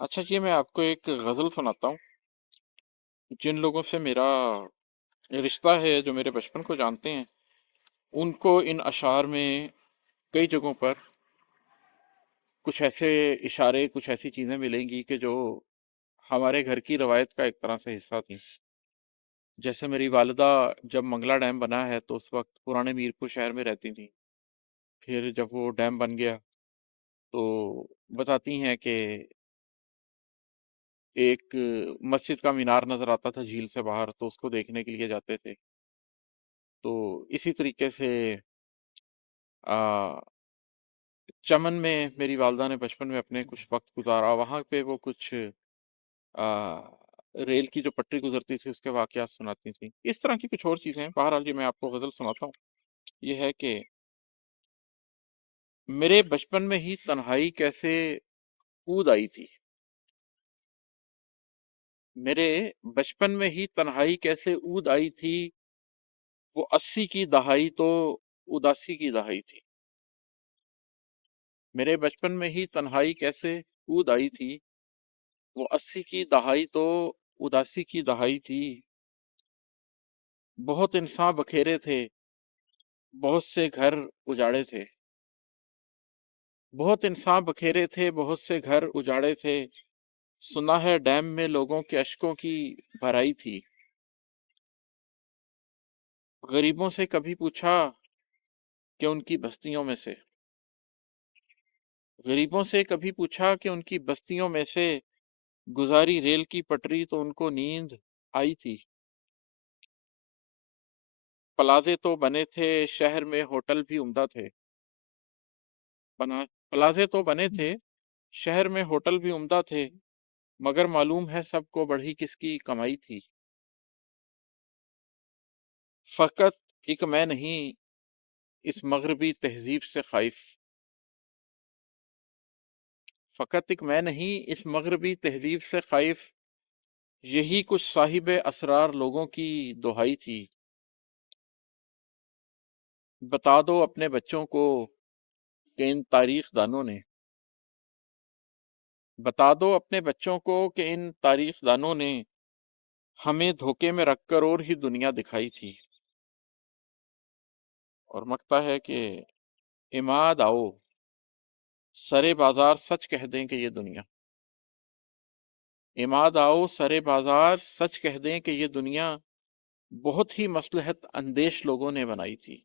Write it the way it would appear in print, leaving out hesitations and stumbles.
اچھا جی، میں آپ کو ایک غزل سناتا ہوں۔ جن لوگوں سے میرا رشتہ ہے، جو میرے بچپن کو جانتے ہیں، ان کو ان اشعار میں کئی جگہوں پر کچھ ایسے اشارے، کچھ ایسی چیزیں ملیں گی کہ جو ہمارے گھر کی روایت کا ایک طرح سے حصہ تھیں۔ جیسے میری والدہ جب منگلا ڈیم بنا ہے تو اس وقت پرانے میرپور شہر میں رہتی تھیں۔ پھر جب وہ ڈیم بن گیا تو بتاتی ہیں کہ ایک مسجد کا مینار نظر آتا تھا جھیل سے باہر، تو اس کو دیکھنے کے لیے جاتے تھے۔ تو اسی طریقے سے آ، چمن میں میری والدہ نے بچپن میں اپنے کچھ وقت گزارا، وہاں پہ وہ کچھ آ، ریل کی جو پٹری گزرتی تھی اس کے واقعات سناتی تھیں۔ اس طرح کی کچھ اور چیزیں ہیں۔ بہرحال یہ میں آپ کو غزل سناتا ہوں۔ یہ ہے کہ میرے بچپن میں ہی تنہائی کیسے اود آئی تھی، میرے بچپن میں ہی تنہائی کیسے اود آئی تھی، وہ 80 کی دہائی تو اداسی کی دہائی تھی۔ میرے بچپن میں ہی تنہائی کیسے اود آئی تھی، وہ 80 کی دہائی تو اداسی کی دہائی تھی۔ بہت انسان بکھیرے تھے، بہت سے گھر اجاڑے تھے، بہت انسان بکھیرے تھے، بہت سے گھر اجاڑے تھے۔ سنا ہے ڈیم میں لوگوں کے اشکوں کی بھرائی تھی۔ غریبوں سے کبھی پوچھا کہ ان کی بستیوں میں سے، غریبوں سے کبھی پوچھا کہ ان کی بستیوں میں سے گزاری ریل کی پٹری تو ان کو نیند آئی تھی۔ پلازے تو بنے تھے شہر میں، ہوٹل بھی عمدہ تھے۔ پلازے تو بنے تھے شہر میں، ہوٹل بھی عمدہ تھے، مگر معلوم ہے سب کو بڑھی کس کی کمائی تھی۔ فقط ایک میں نہیں اس مغربی تہذیب سے خائف، فقط ایک میں نہیں اس مغربی تہذیب سے خائف، یہی کچھ صاحب اسرار لوگوں کی دہائی تھی۔ بتا دو اپنے بچوں کو کہ ان تاریخ دانوں نے، بتا دو اپنے بچوں کو کہ ان تاریخ دانوں نے ہمیں دھوکے میں رکھ کر اور ہی دنیا دکھائی تھی۔ اور مکتا ہے کہ عماد آؤ سرے بازار سچ کہہ دیں کہ یہ دنیا، عماد آؤ سرے بازار سچ کہہ دیں کہ یہ دنیا بہت ہی مصلحت اندیش لوگوں نے بنائی تھی۔